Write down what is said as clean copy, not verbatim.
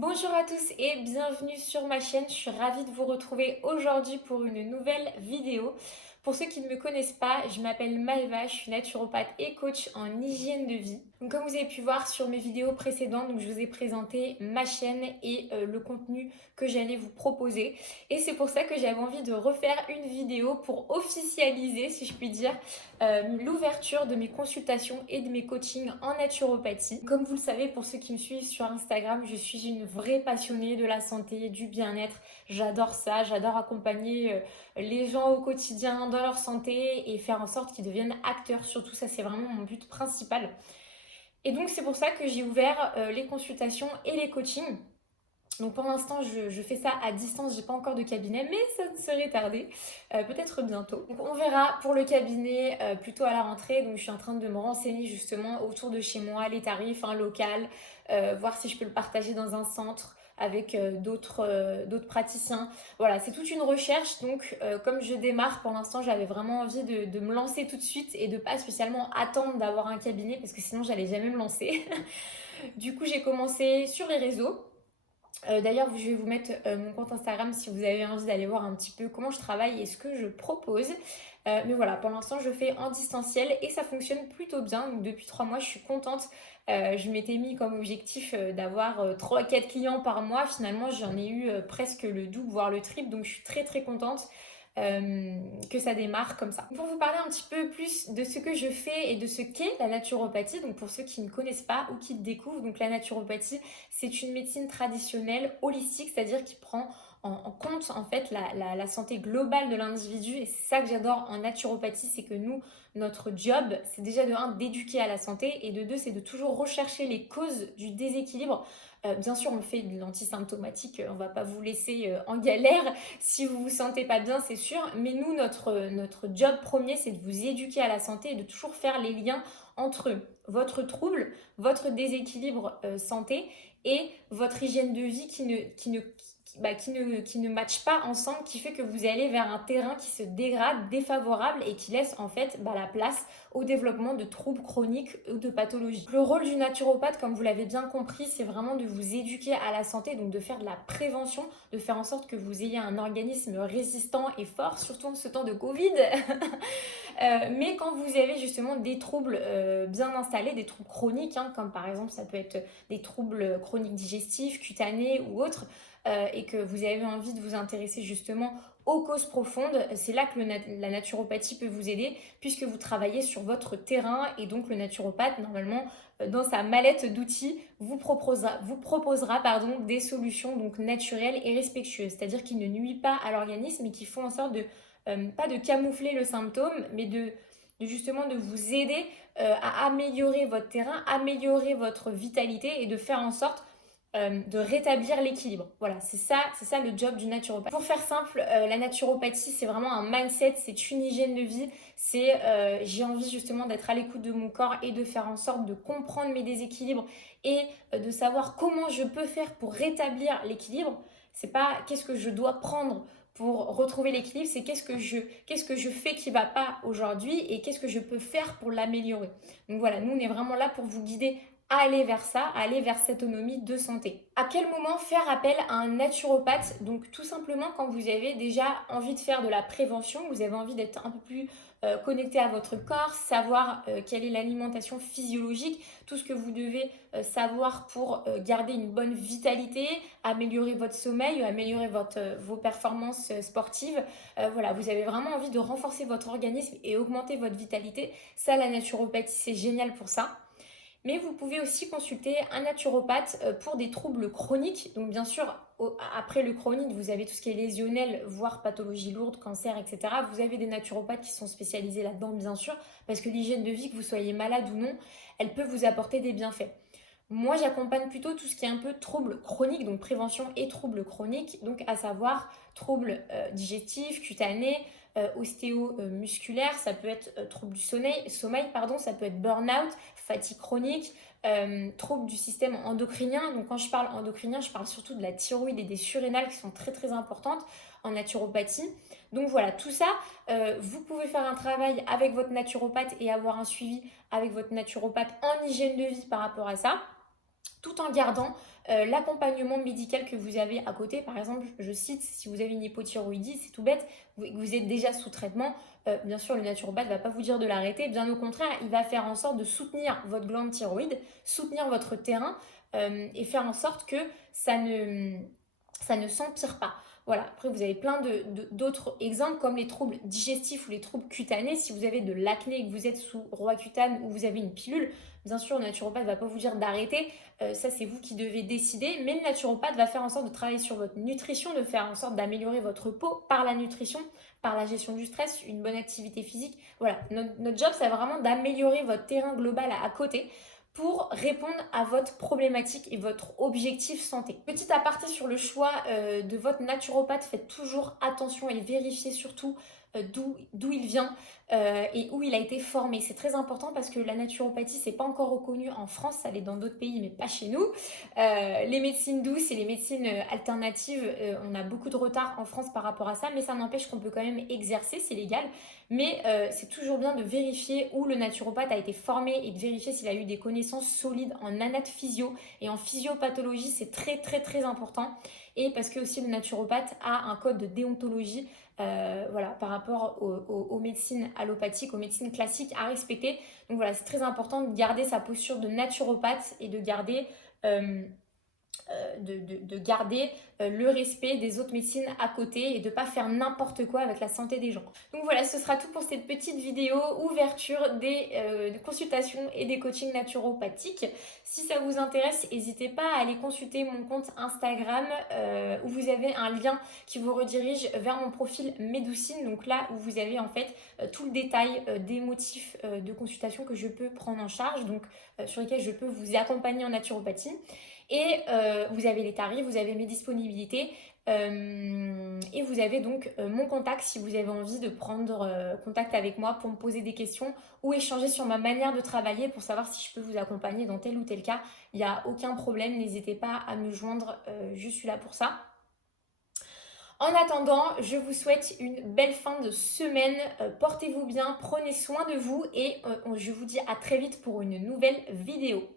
Bonjour à tous et bienvenue sur ma chaîne. Je suis ravie de vous retrouver aujourd'hui pour une nouvelle vidéo. Pour ceux qui ne me connaissent pas, je m'appelle Maëva, je suis naturopathe et coach en hygiène de vie. Donc, comme vous avez pu voir sur mes vidéos précédentes, je vous ai présenté ma chaîne et le contenu que j'allais vous proposer. Et c'est pour ça que j'avais envie de refaire une vidéo pour officialiser, si je puis dire, l'ouverture de mes consultations et de mes coachings en naturopathie. Comme vous le savez, pour ceux qui me suivent sur Instagram, je suis une vraie passionnée de la santé, du bien-être. J'adore ça, j'adore accompagner les gens au quotidien dans leur santé et faire en sorte qu'ils deviennent acteurs. Surtout ça, c'est vraiment mon but principal. Et donc c'est pour ça que j'ai ouvert les consultations et les coachings. Donc pour l'instant, je fais ça à distance, j'ai pas encore de cabinet, mais ça ne serait tardé, peut-être bientôt. Donc on verra pour le cabinet plutôt à la rentrée. Donc je suis en train de me renseigner justement autour de chez moi, les tarifs, un local, voir si je peux le partager dans un centre avec d'autres praticiens. Voilà, c'est toute une recherche. Donc comme je démarre pour l'instant, j'avais vraiment envie de me lancer tout de suite et de pas spécialement attendre d'avoir un cabinet parce que sinon j'allais jamais me lancer. Du coup, j'ai commencé sur les réseaux. D'ailleurs, je vais vous mettre mon compte Instagram si vous avez envie d'aller voir un petit peu comment je travaille et ce que je propose. Mais voilà, pour l'instant, je fais en distanciel et ça fonctionne plutôt bien. Donc, depuis 3 mois, je suis contente. Je m'étais mis comme objectif d'avoir 3-4 clients par mois. Finalement, j'en ai eu presque le double, voire le triple. Donc, je suis très très contente que ça démarre comme ça. Pour vous parler un petit peu plus de ce que je fais et de ce qu'est la naturopathie, donc pour ceux qui ne connaissent pas ou qui découvrent, donc la naturopathie, c'est une médecine traditionnelle holistique, c'est-à-dire qui prend en compte en fait la santé globale de l'individu. Et c'est ça que j'adore en naturopathie, c'est que nous, notre job, c'est déjà de un, d'éduquer à la santé, et de deux, c'est de toujours rechercher les causes du déséquilibre. Bien sûr, on fait de l'antisymptomatique, on ne va pas vous laisser en galère si vous vous sentez pas bien, c'est sûr. Mais nous, notre job premier, c'est de vous éduquer à la santé et de toujours faire les liens entre votre trouble, votre déséquilibre santé et votre hygiène de vie qui ne matche pas ensemble, qui fait que vous allez vers un terrain qui se dégrade, défavorable et qui laisse en fait la place au développement de troubles chroniques ou de pathologies. Le rôle du naturopathe, comme vous l'avez bien compris, c'est vraiment de vous éduquer à la santé, donc de faire de la prévention, de faire en sorte que vous ayez un organisme résistant et fort, surtout en ce temps de Covid. Mais quand vous avez justement des troubles bien installés, des troubles chroniques, hein, comme par exemple ça peut être des troubles chroniques digestifs, cutanés ou autres, et que vous avez envie de vous intéresser justement aux causes profondes, c'est là que la naturopathie peut vous aider, puisque vous travaillez sur votre terrain, et donc le naturopathe, normalement, dans sa mallette d'outils, vous proposera des solutions donc naturelles et respectueuses, c'est-à-dire qui ne nuisent pas à l'organisme et qui font en sorte de pas de camoufler le symptôme, mais justement de vous aider à améliorer votre terrain, améliorer votre vitalité et de faire en sorte de rétablir l'équilibre. Voilà, c'est ça le job du naturopathe. Pour faire simple, la naturopathie, c'est vraiment un mindset, c'est une hygiène de vie. C'est j'ai envie justement d'être à l'écoute de mon corps et de faire en sorte de comprendre mes déséquilibres et de savoir comment je peux faire pour rétablir l'équilibre. C'est pas qu'est-ce que je dois prendre pour retrouver l'équilibre, c'est qu'est-ce que je fais qui va pas aujourd'hui et qu'est-ce que je peux faire pour l'améliorer. Donc voilà, nous on est vraiment là pour vous guider à aller vers ça, à aller vers cette autonomie de santé. À quel moment faire appel à un naturopathe? Donc tout simplement quand vous avez déjà envie de faire de la prévention, vous avez envie d'être un peu plus connecté à votre corps, savoir quelle est l'alimentation physiologique, tout ce que vous devez savoir pour garder une bonne vitalité, améliorer votre sommeil, améliorer vos performances sportives. Voilà, vous avez vraiment envie de renforcer votre organisme et augmenter votre vitalité. Ça, la naturopathie, c'est génial pour ça. Mais vous pouvez aussi consulter un naturopathe pour des troubles chroniques. Donc bien sûr, après le chronique, vous avez tout ce qui est lésionnel, voire pathologie lourde, cancer, etc. Vous avez des naturopathes qui sont spécialisés là-dedans, bien sûr, parce que l'hygiène de vie, que vous soyez malade ou non, elle peut vous apporter des bienfaits. Moi, j'accompagne plutôt tout ce qui est un peu troubles chroniques, donc prévention et troubles chroniques, donc à savoir troubles digestifs, cutanés, ostéo-musculaires, ça peut être troubles du sommeil, pardon, ça peut être burn-out, fatigue chronique, troubles du système endocrinien. Donc quand je parle endocrinien, je parle surtout de la thyroïde et des surrénales qui sont très très importantes en naturopathie. Donc voilà, tout ça, vous pouvez faire un travail avec votre naturopathe et avoir un suivi avec votre naturopathe en hygiène de vie par rapport à ça. tout en gardant l'accompagnement médical que vous avez à côté. Par exemple, je cite, si vous avez une hypothyroïdie, c'est tout bête, vous êtes déjà sous traitement, bien sûr, le naturopathe ne va pas vous dire de l'arrêter, bien au contraire, il va faire en sorte de soutenir votre glande thyroïde, soutenir votre terrain et faire en sorte que ça ne s'empire pas. Voilà, après vous avez plein d'autres exemples comme les troubles digestifs ou les troubles cutanés. Si vous avez de l'acné et que vous êtes sous Roaccutane ou vous avez une pilule, bien sûr, le naturopathe ne va pas vous dire d'arrêter, ça c'est vous qui devez décider, mais le naturopathe va faire en sorte de travailler sur votre nutrition, de faire en sorte d'améliorer votre peau par la nutrition, par la gestion du stress, une bonne activité physique. Voilà, notre job c'est vraiment d'améliorer votre terrain global à côté pour répondre à votre problématique et votre objectif santé. Petit aparté sur le choix de votre naturopathe, faites toujours attention et vérifiez surtout d'où il vient et où il a été formé. C'est très important parce que la naturopathie, c'est pas encore reconnu en France, ça l'est dans d'autres pays, mais pas chez nous. Les médecines douces et les médecines alternatives, on a beaucoup de retard en France par rapport à ça, mais ça n'empêche qu'on peut quand même exercer, c'est légal. Mais c'est toujours bien de vérifier où le naturopathe a été formé et de vérifier s'il a eu des connaissances solides en anaphysio et en physiopathologie, c'est très très très important. Et parce que aussi le naturopathe a un code de déontologie voilà, par rapport aux médecines allopathiques, aux médecines classiques à respecter. Donc voilà, c'est très important de garder sa posture de naturopathe et de garder euh, garder le respect des autres médecines à côté et de ne pas faire n'importe quoi avec la santé des gens. Donc voilà, ce sera tout pour cette petite vidéo ouverture des consultations et des coachings naturopathiques. Si ça vous intéresse, n'hésitez pas à aller consulter mon compte Instagram où vous avez un lien qui vous redirige vers mon profil Médoucine. Donc là où vous avez en fait tout le détail des motifs de consultation que je peux prendre en charge, donc sur lesquels je peux vous accompagner en naturopathie. Et vous avez les tarifs, vous avez mes disponibilités et vous avez donc mon contact si vous avez envie de prendre contact avec moi pour me poser des questions ou échanger sur ma manière de travailler pour savoir si je peux vous accompagner dans tel ou tel cas. Il n'y a aucun problème, n'hésitez pas à me joindre, je suis là pour ça. En attendant, je vous souhaite une belle fin de semaine. Portez-vous bien, prenez soin de vous et je vous dis à très vite pour une nouvelle vidéo.